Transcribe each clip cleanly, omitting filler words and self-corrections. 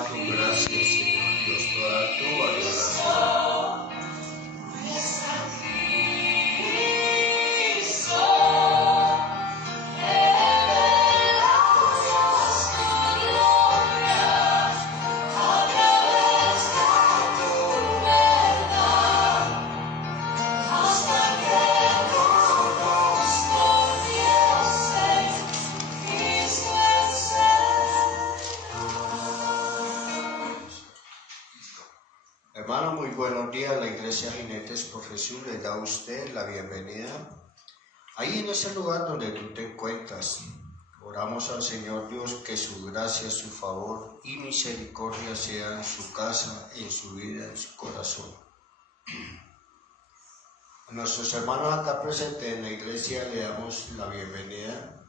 toda tu gracia, Señor Dios, toda tu adoración. Hermano, muy buenos días. La Iglesia Jinetes por Jesús le da a usted la bienvenida. Ahí en ese lugar donde tú te encuentras, oramos al Señor Dios que su gracia, su favor y misericordia sea en su casa, en su vida, en su corazón. A nuestros hermanos acá presentes en la iglesia le damos la bienvenida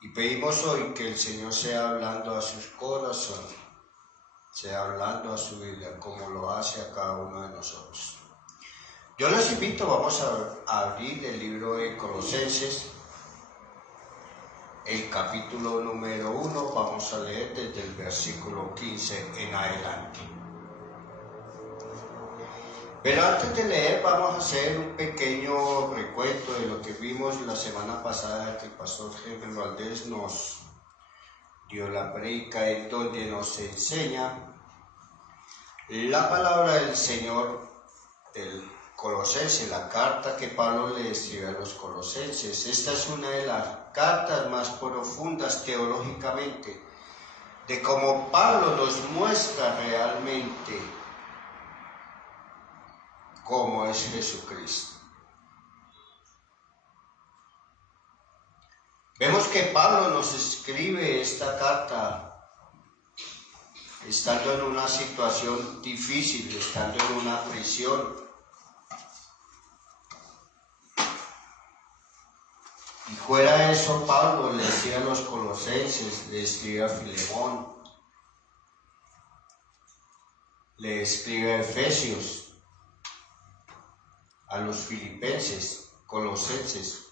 y pedimos hoy que el Señor sea hablando a sus corazones, sea hablando a su vida como lo hace a cada uno de nosotros. Yo les invito, vamos a abrir el libro de Colosenses, el capítulo número 1, vamos a leer desde el versículo 15 en adelante. Pero antes de leer vamos a hacer un pequeño recuento de lo que vimos la semana pasada, que el pastor Jefe Valdés nos dio la prédica en donde nos enseña la palabra del Señor del Colosenses, la carta que Pablo le escribe a los colosenses. Esta es una de las cartas más profundas teológicamente de cómo Pablo nos muestra realmente cómo es Jesucristo. Vemos que Pablo nos escribe esta carta estando en una situación difícil, estando en una prisión. Y fuera de eso, Pablo le decía a los colosenses, le escribe a Filemón, le escribe a Efesios, a los filipenses, colosenses.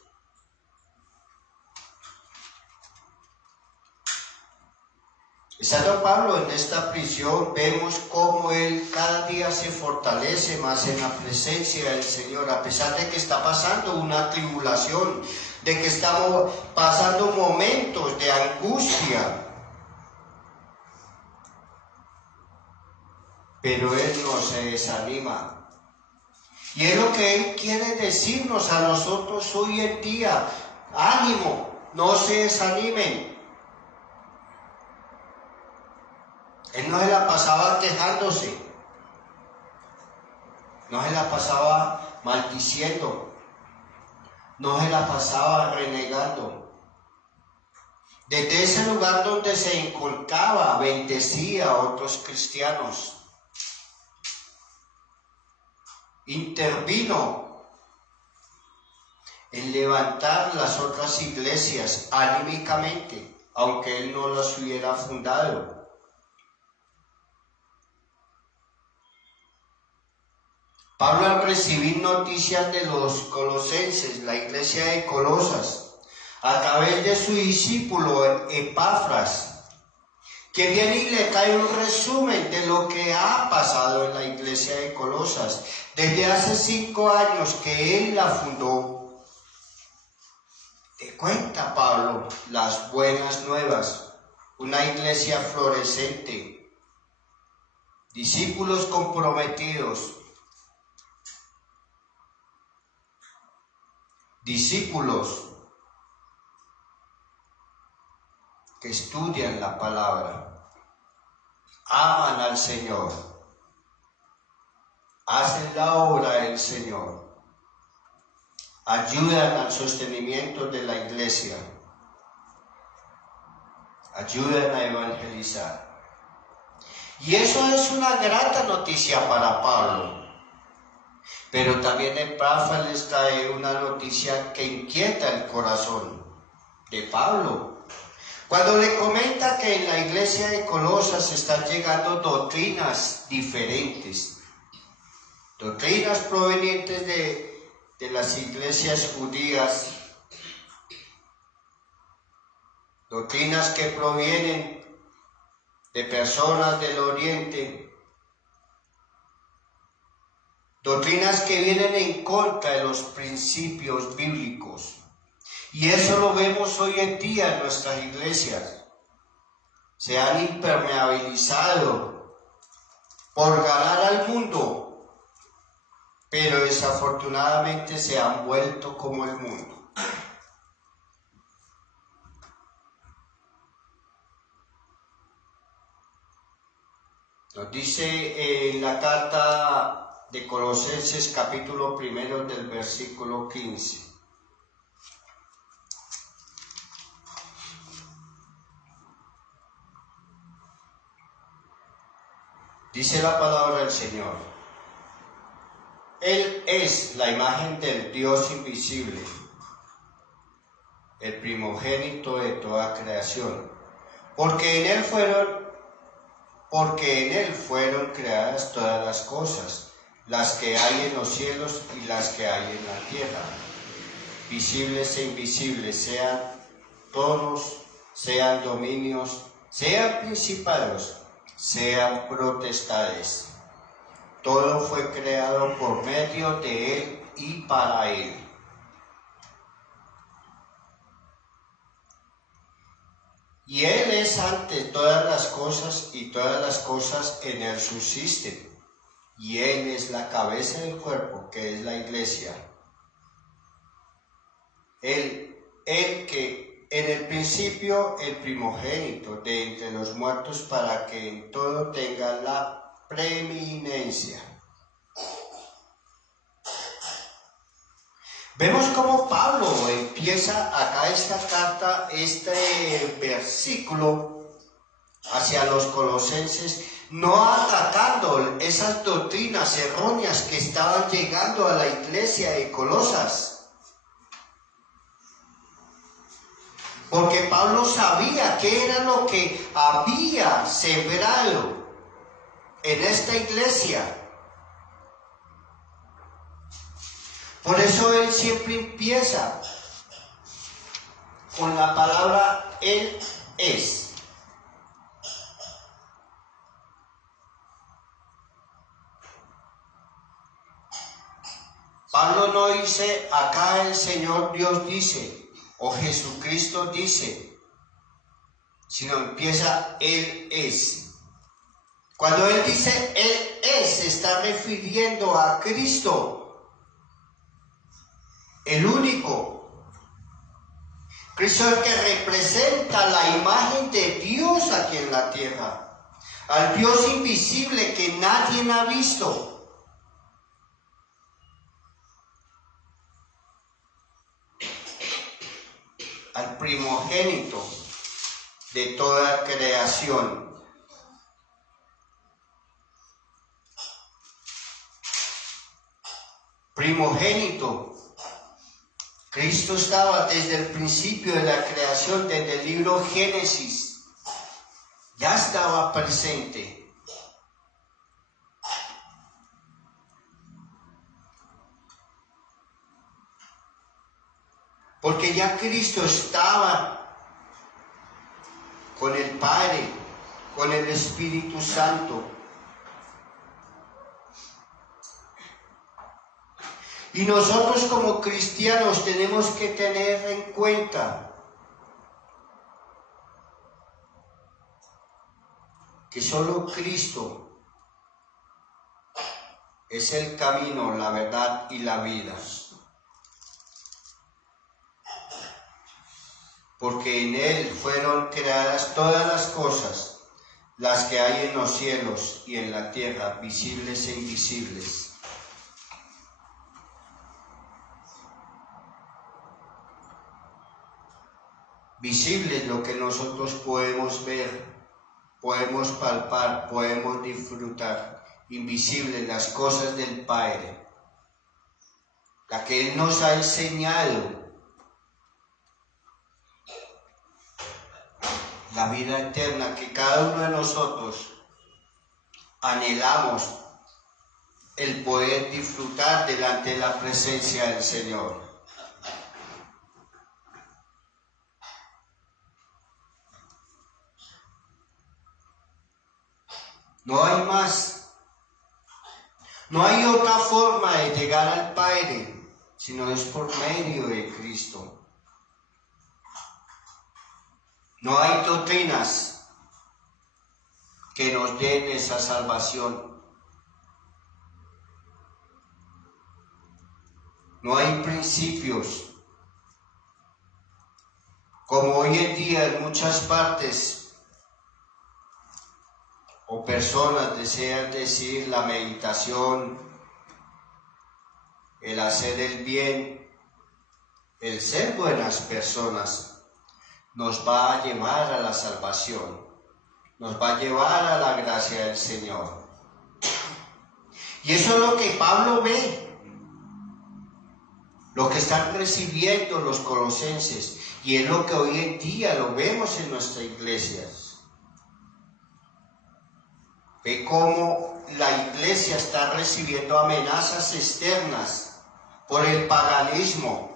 Estando Pablo en esta prisión, vemos cómo él cada día se fortalece más en la presencia del Señor, a pesar de que está pasando una tribulación, de que estamos pasando momentos de angustia. Pero él no se desanima. Y es lo que él quiere decirnos a nosotros hoy en día. Ánimo, no se desanimen. Él no se la pasaba quejándose, no se la pasaba maldiciendo, no se la pasaba renegando. Desde ese lugar donde se encontraba, bendecía a otros cristianos. Intervino en levantar las otras iglesias anímicamente, aunque él no las hubiera fundado. Pablo, al recibir noticias de los colosenses, la iglesia de Colosas, a través de su discípulo Epafras, que viene y le trae un resumen de lo que ha pasado en la iglesia de Colosas desde hace 5 años que él la fundó. Te cuenta Pablo las buenas nuevas, una iglesia florecente, discípulos comprometidos, discípulos que estudian la palabra, aman al Señor, hacen la obra del Señor, ayudan al sostenimiento de la iglesia, ayudan a evangelizar. Y eso es una grata noticia para Pablo. Pero también Epafras les trae una noticia que inquieta el corazón de Pablo. Cuando le comenta que en la iglesia de Colosas están llegando doctrinas diferentes, doctrinas provenientes de las iglesias judías, doctrinas que provienen de personas del Oriente, doctrinas que vienen en contra de los principios bíblicos. Y eso lo vemos hoy en día en nuestras iglesias. Se han impermeabilizado por ganar al mundo, pero desafortunadamente se han vuelto como el mundo. Nos dice en la carta de Colosenses capítulo 1 del versículo 15. Dice la palabra del Señor: Él es la imagen del Dios invisible, el primogénito de toda creación, porque en Él fueron creadas todas las cosas, las que hay en los cielos y las que hay en la tierra, visibles e invisibles, sean tronos, sean dominios, sean principados, sean potestades. Todo fue creado por medio de Él y para Él. Y Él es ante todas las cosas, y todas las cosas en Él subsisten. Y Él es la cabeza del cuerpo, que es la iglesia. Él que en el principio el primogénito de entre los muertos, para que en todo tenga la preeminencia. Vemos cómo Pablo empieza acá esta carta, este versículo hacia los colosenses, no atacando esas doctrinas erróneas que estaban llegando a la iglesia de Colosas. Porque Pablo sabía qué era lo que había sembrado en esta iglesia. Por eso él siempre empieza con la palabra Él es. Pablo no dice, acá el Señor Dios dice, o Jesucristo dice, sino empieza Él es. Cuando él dice Él es, se está refiriendo a Cristo, el único. Cristo es el que representa la imagen de Dios aquí en la tierra, al Dios invisible que nadie ha visto. Al primogénito de toda creación. Primogénito. Cristo estaba desde el principio de la creación, desde el libro Génesis. Ya estaba presente. Porque ya Cristo estaba con el Padre, con el Espíritu Santo. Y nosotros como cristianos tenemos que tener en cuenta que solo Cristo es el camino, la verdad y la vida. Porque en Él fueron creadas todas las cosas, las que hay en los cielos y en la tierra, visibles e invisibles. Visibles, lo que nosotros podemos ver, podemos palpar, podemos disfrutar. Invisibles, las cosas del Padre, la que Él nos ha enseñado. La vida eterna que cada uno de nosotros anhelamos el poder disfrutar delante de la presencia del Señor. No hay más. No hay otra forma de llegar al Padre, sino es por medio de Cristo. No hay doctrinas que nos den esa salvación. No hay principios. Como hoy en día en muchas partes o personas desean decir la meditación, el hacer el bien, el ser buenas personas, nos va a llevar a la salvación, nos va a llevar a la gracia del Señor. Y eso es lo que Pablo ve, lo que están recibiendo los colosenses, y es lo que hoy en día lo vemos en nuestras iglesias. Ve cómo la iglesia está recibiendo amenazas externas por el paganismo,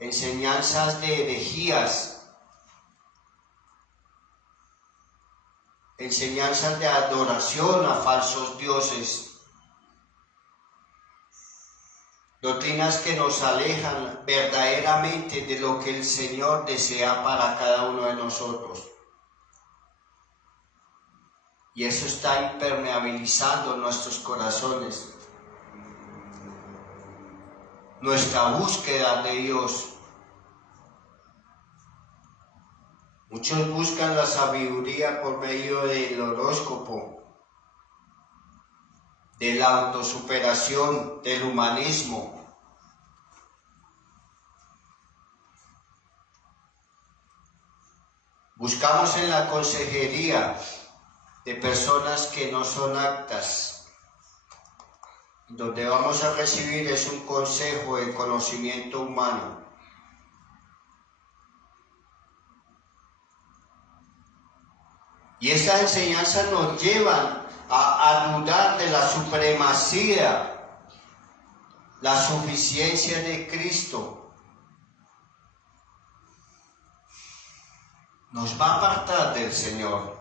enseñanzas de herejías, enseñanzas de adoración a falsos dioses, doctrinas que nos alejan verdaderamente de lo que el Señor desea para cada uno de nosotros. Y eso está impermeabilizando nuestros corazones, nuestra búsqueda de Dios. Muchos buscan la sabiduría por medio del horóscopo, de la autosuperación, del humanismo. Buscamos en la consejería de personas que no son aptas. Donde vamos a recibir es un consejo de conocimiento humano. Y estas enseñanzas nos llevan a dudar de la supremacía, la suficiencia de Cristo. Nos va a apartar del Señor.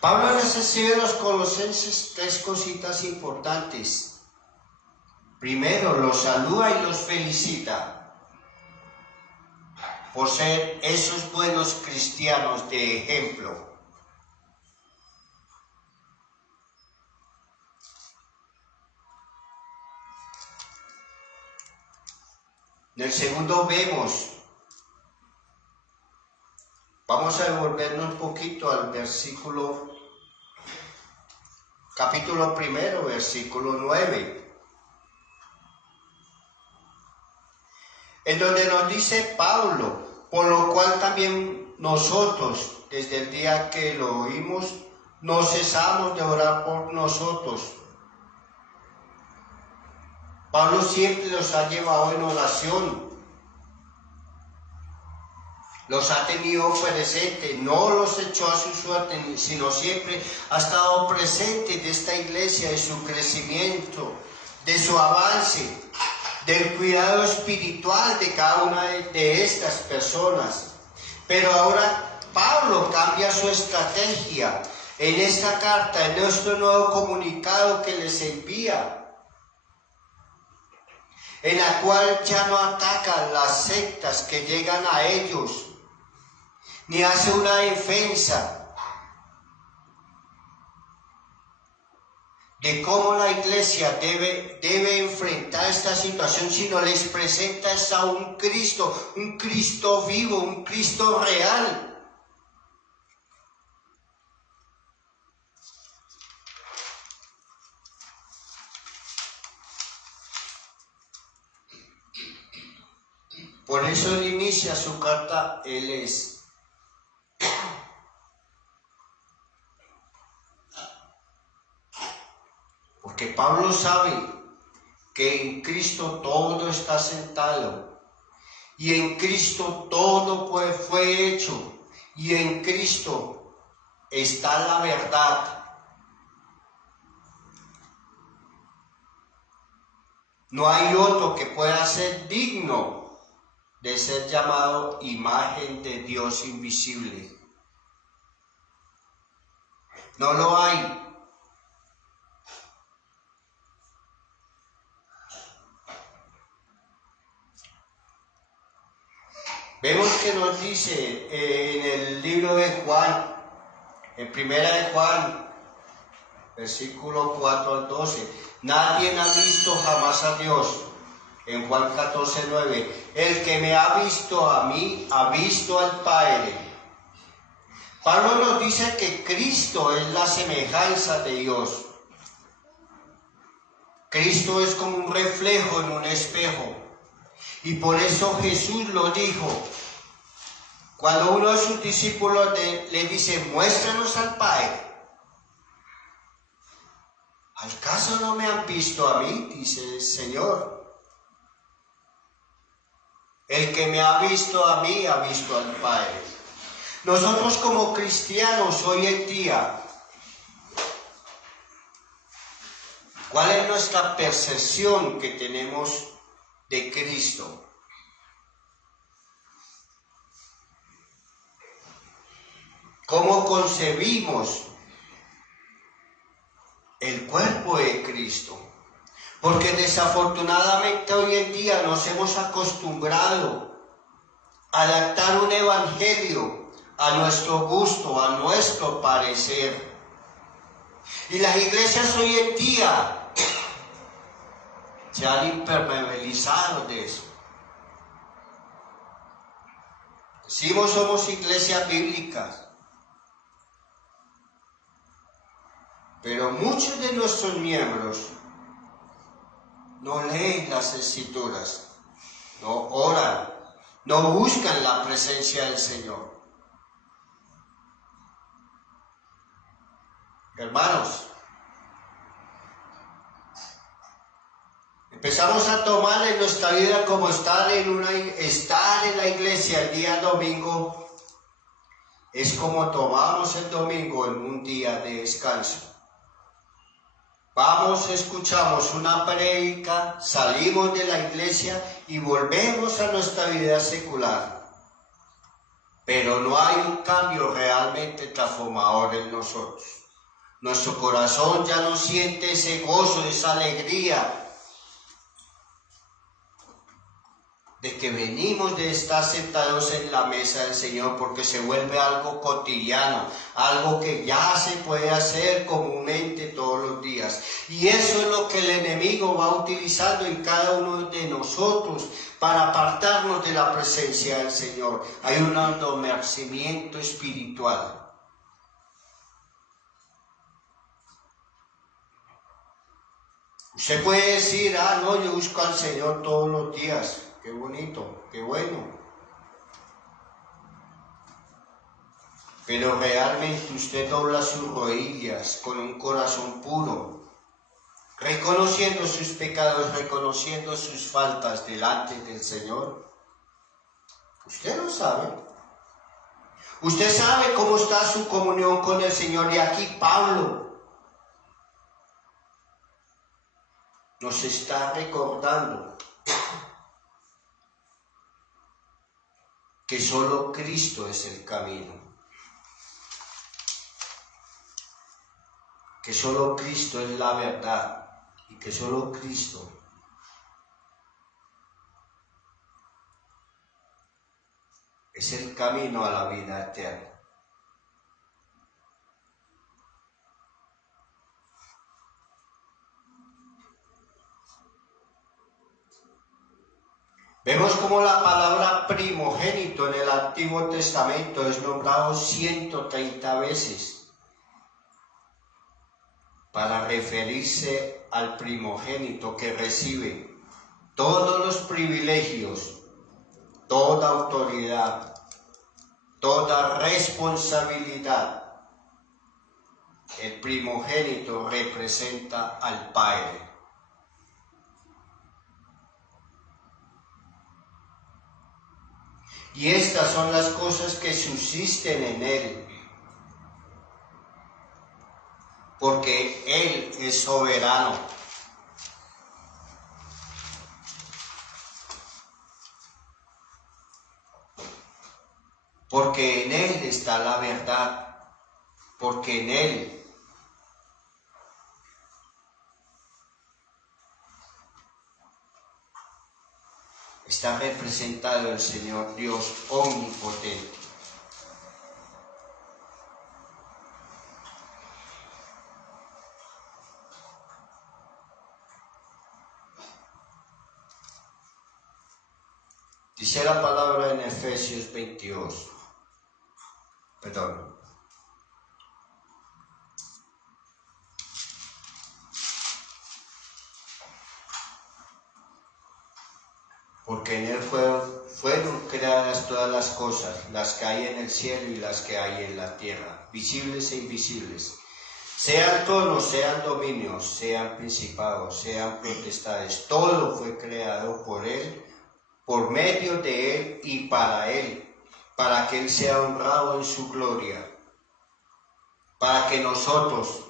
Pablo les escribe a los colosenses 3 cositas importantes. Primero, los saluda y los felicita por ser esos buenos cristianos de ejemplo. En el segundo vamos a devolvernos un poquito al capítulo 1, versículo 9. En donde nos dice Pablo, por lo cual también nosotros, desde el día que lo oímos, no cesamos de orar por nosotros. Pablo siempre los ha llevado en oración, los ha tenido presentes, no los echó a su suerte, sino siempre ha estado presente de esta iglesia, de su crecimiento, de su avance, del cuidado espiritual de cada una de estas personas. Pero ahora Pablo cambia su estrategia en esta carta, en este nuevo comunicado que les envía, en la cual ya no atacan las sectas que llegan a ellos, ni hace una defensa de cómo la iglesia debe enfrentar esta situación, sino les presenta a un Cristo vivo, un Cristo real. Por eso él inicia su carta, él es. Porque Pablo sabe que en Cristo todo está sentado, y en Cristo todo fue hecho, y en Cristo está la verdad. No hay otro que pueda ser digno de ser llamado imagen de Dios invisible. No lo hay. Vemos que nos dice en el libro de Juan, en primera de Juan, versículo 4 al 12, nadie ha visto jamás a Dios. En Juan 14, 9, el que me ha visto a mí, ha visto al Padre. Pablo nos dice que Cristo es la semejanza de Dios. Cristo es como un reflejo en un espejo. Y por eso Jesús lo dijo. Cuando uno de sus discípulos le dice, muéstranos al Padre. ¿Acaso no me han visto a mí? Dice el Señor. El que me ha visto a mí, ha visto al Padre. Nosotros como cristianos hoy en día, ¿cuál es nuestra percepción que tenemos de Cristo? ¿Cómo concebimos el cuerpo de Cristo? Porque desafortunadamente hoy en día nos hemos acostumbrado a adaptar un evangelio a nuestro gusto, a nuestro parecer. Y las iglesias hoy en día se han impermeabilizado de eso. Decimos somos iglesias bíblicas, pero muchos de nuestros miembros no leen las escrituras, no oran, no buscan la presencia del Señor. Hermanos, empezamos a tomar en nuestra vida como estar en la iglesia el día domingo, es como tomamos el domingo en un día de descanso. Vamos, escuchamos una prédica, salimos de la iglesia y volvemos a nuestra vida secular. Pero no hay un cambio realmente transformador en nosotros. Nuestro corazón ya no siente ese gozo, esa alegría de que venimos de estar sentados en la mesa del Señor, porque se vuelve algo cotidiano, algo que ya se puede hacer comúnmente todos los días. Y eso es lo que el enemigo va utilizando en cada uno de nosotros para apartarnos de la presencia del Señor. Hay un adormecimiento espiritual. Usted puede decir, no, yo busco al Señor todos los días. Qué bonito, qué bueno. Pero realmente usted dobla sus rodillas con un corazón puro, reconociendo sus pecados, reconociendo sus faltas delante del Señor. Usted lo sabe. Usted sabe cómo está su comunión con el Señor. Y aquí Pablo nos está recordando que solo Cristo es el camino, que solo Cristo es la verdad y que solo Cristo es el camino a la vida eterna. Vemos como la palabra primogénito en el Antiguo Testamento es nombrado 130 veces para referirse al primogénito que recibe todos los privilegios, toda autoridad, toda responsabilidad. El primogénito representa al Padre. Y estas son las cosas que subsisten en Él, porque Él es soberano. Porque en Él está la verdad, porque en Él está representado el Señor Dios omnipotente. Dice la palabra en Efesios 22, perdón. Porque en él fueron creadas todas las cosas, las que hay en el cielo y las que hay en la tierra, visibles e invisibles. Sean tronos, sean dominios, sean principados, sean potestades, todo fue creado por él, por medio de él y para que él sea honrado en su gloria, para que nosotros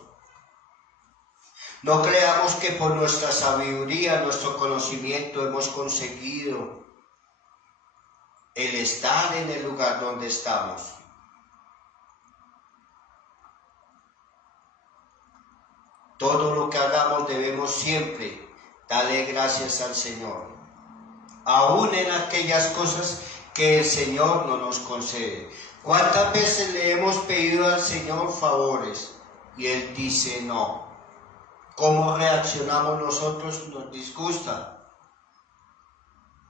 no creamos que por nuestra sabiduría, nuestro conocimiento hemos conseguido el estar en el lugar donde estamos. Todo lo que hagamos debemos siempre darle gracias al Señor, aún en aquellas cosas que el Señor no nos concede. ¿Cuántas veces le hemos pedido al Señor favores y Él dice no? ¿Cómo reaccionamos nosotros? Nos disgusta.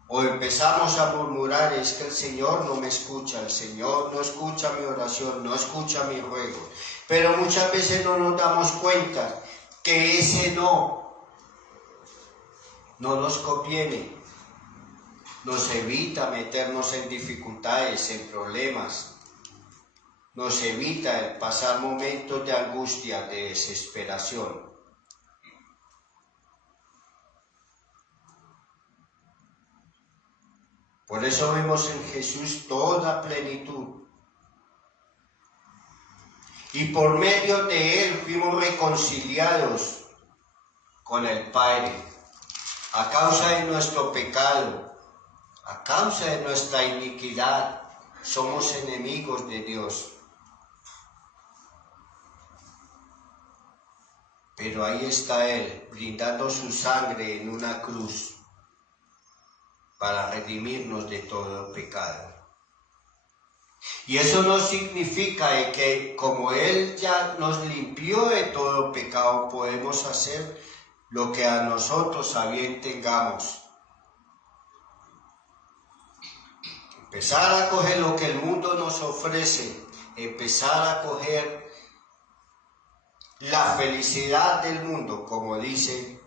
O empezamos a murmurar, es que el Señor no me escucha, el Señor no escucha mi oración, no escucha mi ruego. Pero muchas veces no nos damos cuenta que ese no nos conviene. Nos evita meternos en dificultades, en problemas. Nos evita el pasar momentos de angustia, de desesperación. Por eso vemos en Jesús toda plenitud. Y por medio de Él fuimos reconciliados con el Padre. A causa de nuestro pecado, a causa de nuestra iniquidad, somos enemigos de Dios. Pero ahí está Él, brindando su sangre en una cruz, para redimirnos de todo pecado. Y eso no significa que como Él ya nos limpió de todo pecado, podemos hacer lo que a nosotros a bien tengamos. Empezar a coger lo que el mundo nos ofrece, empezar a coger la felicidad del mundo, como dice,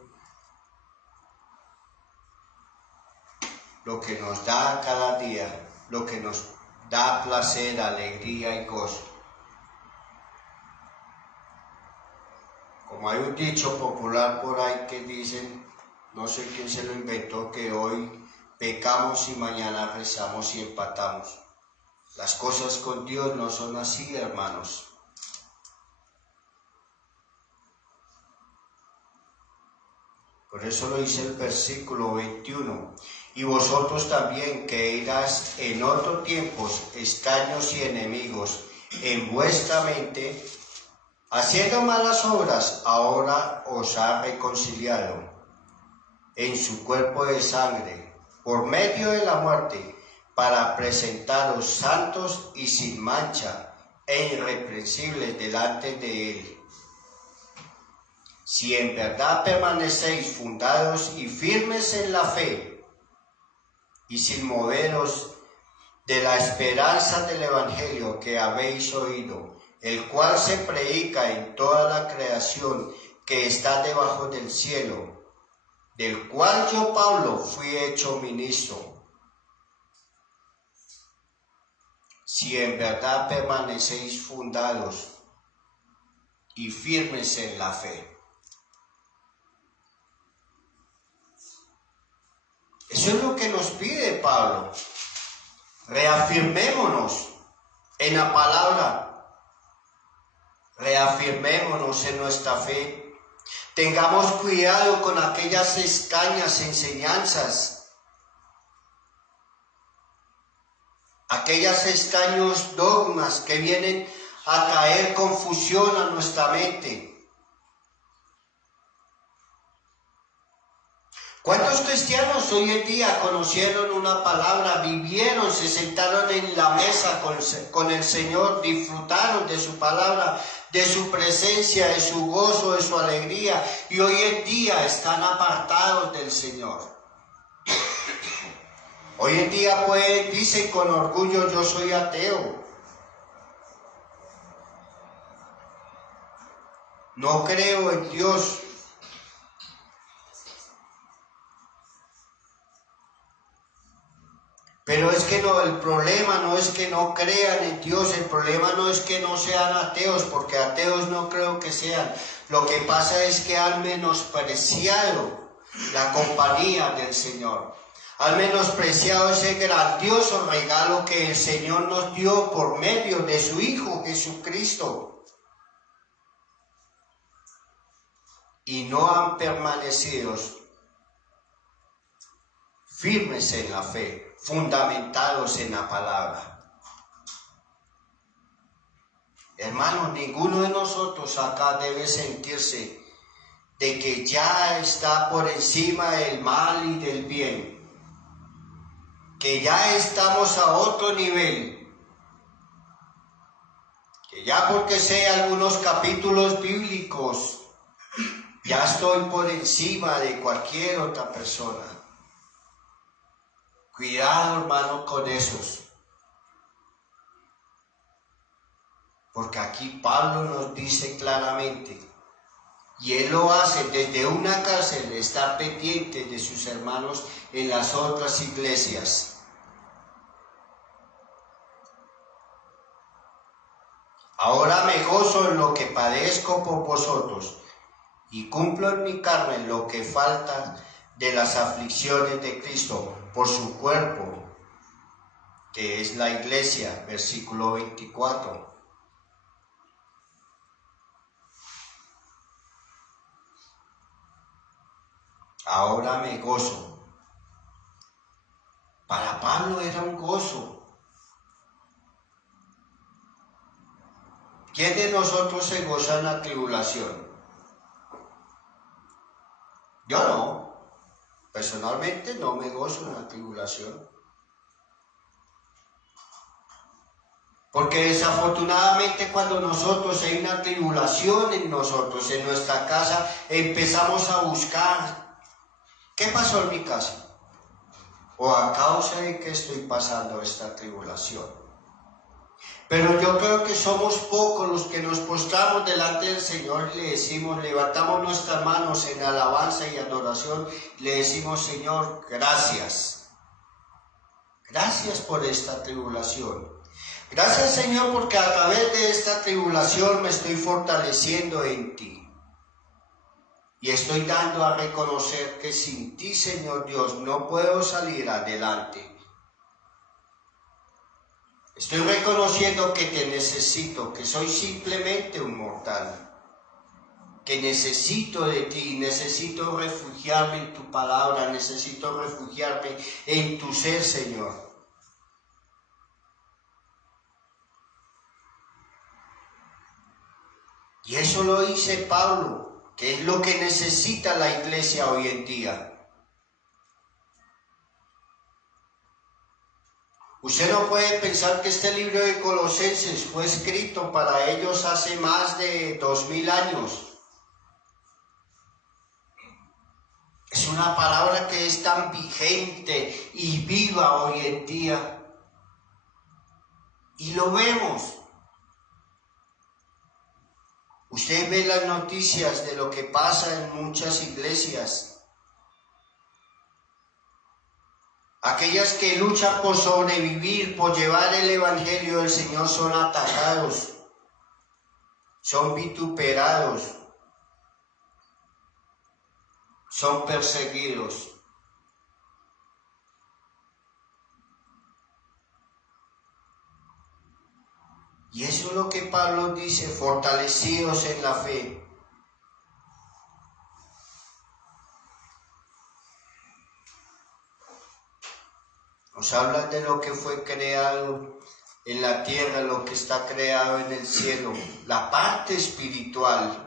lo que nos da cada día, lo que nos da placer, alegría y gozo. Como hay un dicho popular por ahí que dicen, no sé quién se lo inventó, que hoy pecamos y mañana rezamos y empatamos. Las cosas con Dios no son así, hermanos. Por eso lo dice el versículo 21. Y vosotros también, que eras en otros tiempos extraños y enemigos en vuestra mente, haciendo malas obras, ahora os ha reconciliado en su cuerpo de sangre, por medio de la muerte, para presentaros santos y sin mancha e irreprensibles delante de Él. Si en verdad permanecéis fundados y firmes en la fe, y sin moveros de la esperanza del Evangelio que habéis oído, el cual se predica en toda la creación que está debajo del cielo, del cual yo, Pablo, fui hecho ministro. Si en verdad permanecéis fundados y firmes en la fe. Eso es lo que nos pide Pablo. Reafirmémonos en la palabra. Reafirmémonos en nuestra fe. Tengamos cuidado con aquellas extrañas enseñanzas, aquellos extraños dogmas que vienen a traer confusión a nuestra mente. ¿Cuántos cristianos hoy en día conocieron una palabra, vivieron, se sentaron en la mesa con el Señor, disfrutaron de su palabra, de su presencia, de su gozo, de su alegría, y hoy en día están apartados del Señor? Hoy en día pues dicen con orgullo: yo soy ateo, no creo en Dios. Pero es que no, el problema no es que no crean en Dios, el problema no es que no sean ateos, porque ateos no creo que sean. Lo que pasa es que han menospreciado la compañía del Señor, han menospreciado ese grandioso regalo que el Señor nos dio por medio de su Hijo Jesucristo, y no han permanecido firmes en la fe, fundamentados en la palabra. Hermanos, ninguno de nosotros acá debe sentirse de que ya está por encima del mal y del bien, que ya estamos a otro nivel, que ya porque sé algunos capítulos bíblicos, ya estoy por encima de cualquier otra persona. Cuidado, hermano, con esos. Porque aquí Pablo nos dice claramente, y él lo hace desde una cárcel, está pendiente de sus hermanos en las otras iglesias. Ahora me gozo en lo que padezco por vosotros, y cumplo en mi carne lo que falta de las aflicciones de Cristo por su cuerpo, que es la iglesia, versículo 24. Ahora me gozo. Para Pablo era un gozo. ¿Quién de nosotros se goza en la tribulación? Yo no. Personalmente no me gozo en la tribulación. Porque desafortunadamente cuando nosotros hay una tribulación en nosotros, en nuestra casa, empezamos a buscar: ¿qué pasó en mi casa? ¿O a causa de qué estoy pasando esta tribulación? Pero yo creo que somos pocos los que nos postramos delante del Señor y le decimos, levantamos nuestras manos en alabanza y adoración, y le decimos: Señor, gracias. Gracias por esta tribulación. Gracias, Señor, porque a través de esta tribulación me estoy fortaleciendo en ti. Y estoy dando a reconocer que sin ti, Señor Dios, no puedo salir adelante. Estoy reconociendo que te necesito, que soy simplemente un mortal, que necesito de ti, necesito refugiarme en tu palabra, necesito refugiarme en tu ser, Señor. Y eso lo dice Pablo, que es lo que necesita la iglesia hoy en día. Usted no puede pensar que este libro de Colosenses fue escrito para ellos hace más de 2000 años. Es una palabra que es tan vigente y viva hoy en día. Y lo vemos. Usted ve las noticias de lo que pasa en muchas iglesias. Aquellas que luchan por sobrevivir, por llevar el evangelio del Señor, son atacados, son vituperados, son perseguidos. Y eso es lo que Pablo dice: fortalecidos en la fe. Nos habla de lo que fue creado en la tierra, lo que está creado en el cielo, la parte espiritual.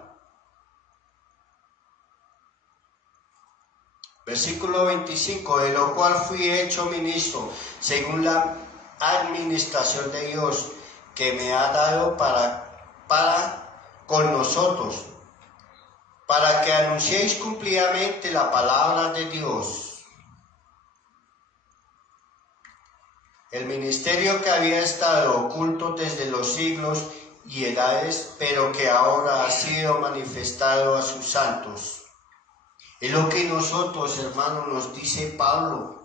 Versículo 25, de lo cual fui hecho ministro, según la administración de Dios, que me ha dado para con nosotros, para que anunciéis cumplidamente la palabra de Dios. El ministerio que había estado oculto desde los siglos y edades, pero que ahora ha sido manifestado a sus santos. Es lo que nosotros, hermanos, nos dice Pablo.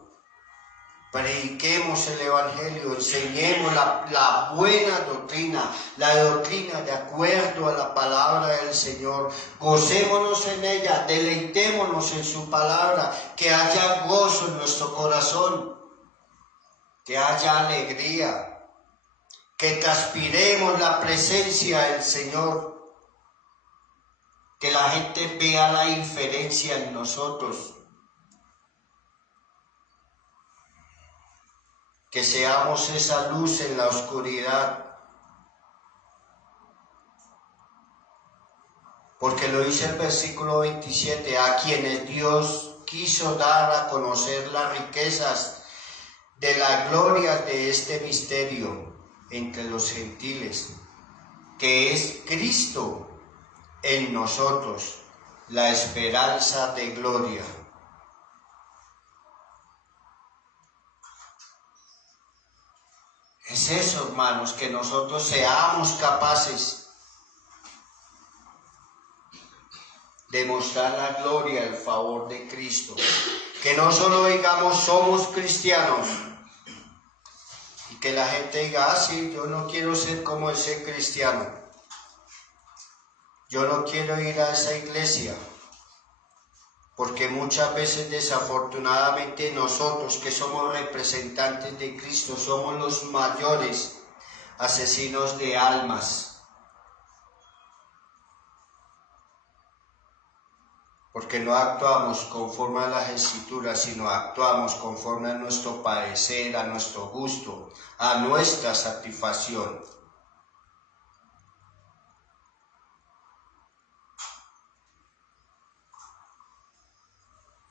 Prediquemos el Evangelio, enseñemos la buena doctrina, la doctrina de acuerdo a la palabra del Señor. Gocémonos en ella, deleitémonos en su palabra, que haya gozo en nuestro corazón, que haya alegría, que transpiremos la presencia del Señor, que la gente vea la diferencia en nosotros. Que seamos esa luz en la oscuridad. Porque lo dice el versículo 27, a quienes Dios quiso dar a conocer las riquezas de la gloria de este misterio entre los gentiles, que es Cristo en nosotros, la esperanza de gloria. Es eso, hermanos, que nosotros seamos capaces de mostrar la gloria, el favor de Cristo. Que no solo digamos somos cristianos y que la gente diga, sí, yo no quiero ser como ese cristiano. Yo no quiero ir a esa iglesia. Porque muchas veces desafortunadamente nosotros que somos representantes de Cristo somos los mayores asesinos de almas. Porque no actuamos conforme a las Escrituras, sino actuamos conforme a nuestro parecer, a nuestro gusto, a nuestra satisfacción.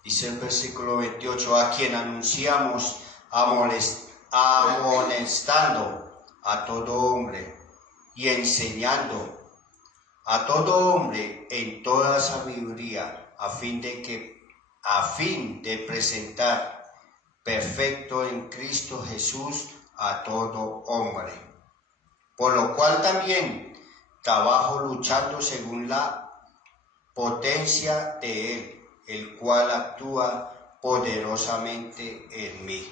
Dice el versículo 28, a quien anunciamos amonestando a todo hombre y enseñando a todo hombre en toda sabiduría, a fin de presentar perfecto en Cristo Jesús a todo hombre. Por lo cual también trabajo luchando según la potencia de Él, el cual actúa poderosamente en mí.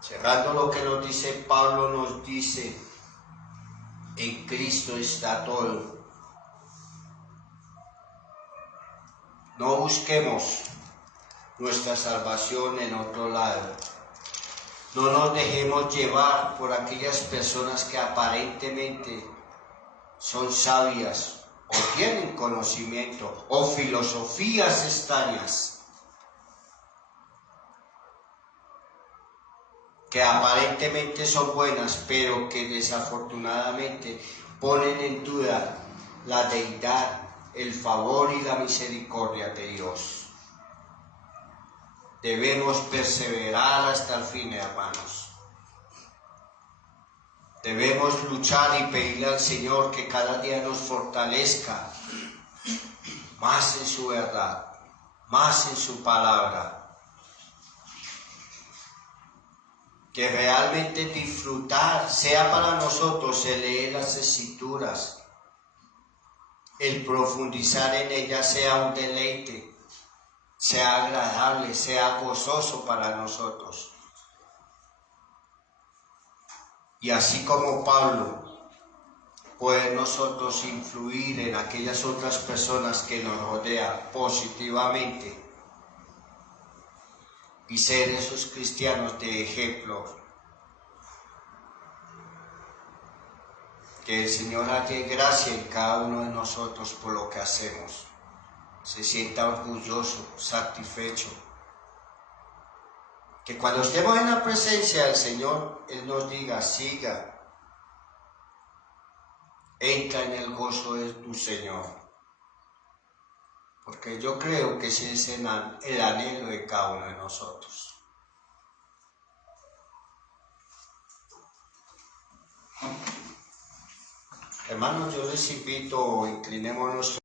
Cerrando lo que nos dice Pablo, nos dice, en Cristo está todo. No busquemos nuestra salvación en otro lado. No nos dejemos llevar por aquellas personas que aparentemente son sabias, o tienen conocimiento, o filosofías extrañas, que aparentemente son buenas, pero que desafortunadamente ponen en duda la deidad, el favor y la misericordia de Dios. Debemos perseverar hasta el fin, hermanos. Debemos luchar y pedirle al Señor que cada día nos fortalezca más en su verdad, más en su palabra. Que realmente disfrutar sea para nosotros el leer las Escrituras, el profundizar en ellas sea un deleite, sea agradable, sea gozoso para nosotros. Y así como Pablo, poder nosotros influir en aquellas otras personas que nos rodean positivamente y ser esos cristianos de ejemplo. Que el Señor halle gracia en cada uno de nosotros por lo que hacemos. Se sienta orgulloso, satisfecho. Que cuando estemos en la presencia del Señor, Él nos diga, siga, entra en el gozo de tu Señor. porque yo creo que ese es el anhelo de cada uno de nosotros. Hermanos, yo les invito, inclinémonos.